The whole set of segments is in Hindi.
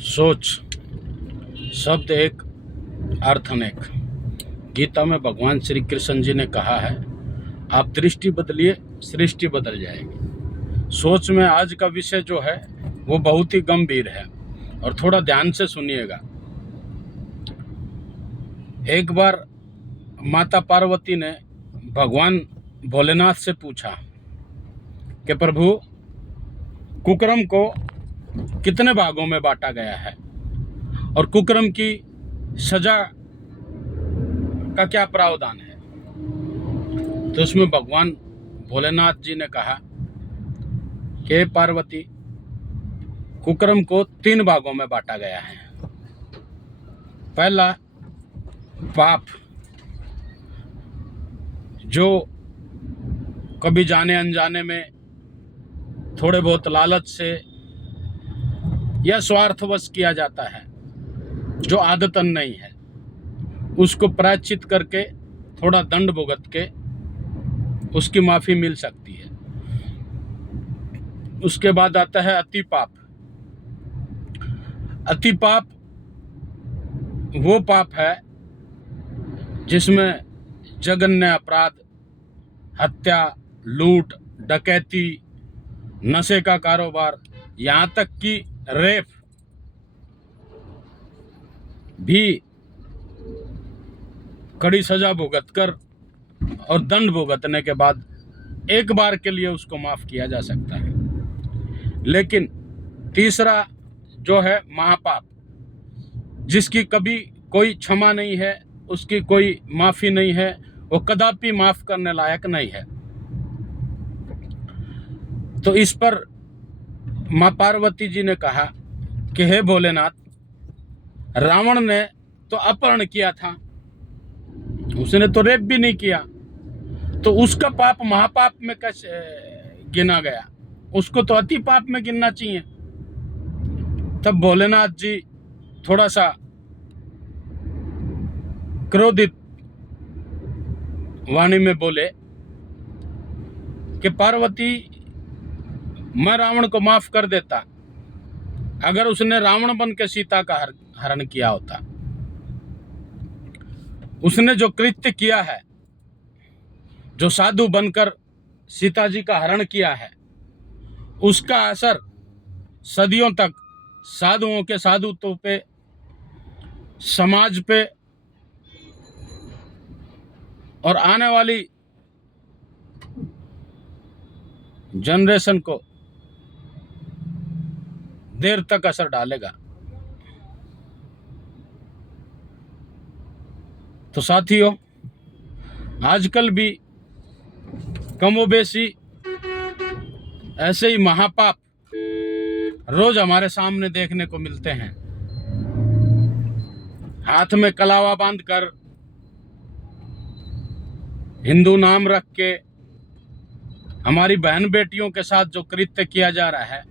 सोच शब्द एक, अर्थ अनेक। गीता में भगवान श्री कृष्ण जी ने कहा है, आप दृष्टि बदलिए, सृष्टि बदल जाएगी। सोच में आज का विषय जो है वो बहुत ही गंभीर है और थोड़ा ध्यान से सुनिएगा। एक बार माता पार्वती ने भगवान भोलेनाथ से पूछा कि प्रभु, कुकर्म को कितने भागों में बांटा गया है और कुकर्म की सजा का क्या प्रावधान है। तो उसमें भगवान भोलेनाथ जी ने कहा कि पार्वती, कुकर्म को 3 भागों में बांटा गया है। पहला, पाप, जो कभी जाने अनजाने में थोड़े बहुत लालच से या स्वार्थवश किया जाता है, जो आदतन नहीं है, उसको प्रायश्चित करके थोड़ा दंड भुगत के उसकी माफी मिल सकती है। उसके बाद आता है अति पाप। अति पाप वो पाप है जिसमें जघन्य अपराध, हत्या, लूट, डकैती, नशे का कारोबार, यहाँ तक कि रेप भी कड़ी सजा भुगतकर और दंड भुगतने के बाद एक बार के लिए उसको माफ किया जा सकता है। लेकिन तीसरा जो है महापाप, जिसकी कभी कोई क्षमा नहीं है, उसकी कोई माफी नहीं है, वो कदापि माफ करने लायक नहीं है। तो इस पर माँ पार्वती जी ने कहा कि हे भोलेनाथ, रावण ने तो अपहरण किया था, उसने तो रेप भी नहीं किया, तो उसका पाप महापाप में कैसे गिना गया? उसको तो अति पाप में गिनना चाहिए। तब भोलेनाथ जी थोड़ा सा क्रोधित वाणी में बोले कि पार्वती, मैं रावण को माफ कर देता अगर उसने रावण बन के सीता का हरण किया होता। उसने जो कृत्य किया है, जो साधु बनकर सीता जी का हरण किया है, उसका असर सदियों तक साधुओं के साधुत्व पे, समाज पे और आने वाली जनरेशन को देर तक असर डालेगा। तो साथियों, आजकल भी कमोबेशी ऐसे ही महापाप रोज हमारे सामने देखने को मिलते हैं। हाथ में कलावा बांधकर, हिंदू नाम रख के हमारी बहन बेटियों के साथ जो कृत्य किया जा रहा है,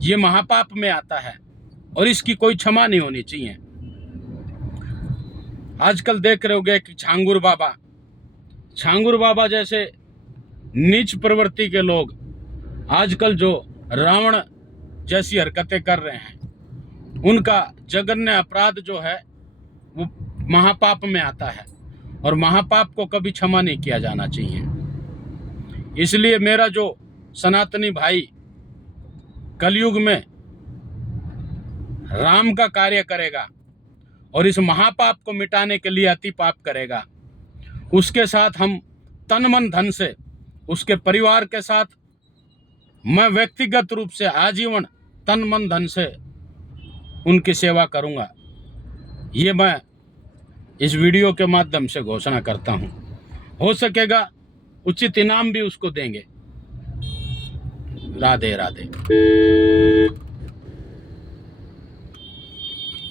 ये महापाप में आता है और इसकी कोई क्षमा नहीं होनी चाहिए। आजकल देख रहे होगे कि छांगुर बाबा जैसे नीच प्रवृत्ति के लोग आजकल जो रावण जैसी हरकतें कर रहे हैं, उनका जघन्य अपराध जो है वो महापाप में आता है और महापाप को कभी क्षमा नहीं किया जाना चाहिए। इसलिए मेरा जो सनातनी भाई कलयुग में राम का कार्य करेगा और इस महापाप को मिटाने के लिए अति पाप करेगा, उसके साथ हम तन मन धन से, उसके परिवार के साथ मैं व्यक्तिगत रूप से आजीवन तन मन धन से उनकी सेवा करूंगा। ये मैं इस वीडियो के माध्यम से घोषणा करता हूं। हो सकेगा उचित इनाम भी उसको देंगे। राधे राधे।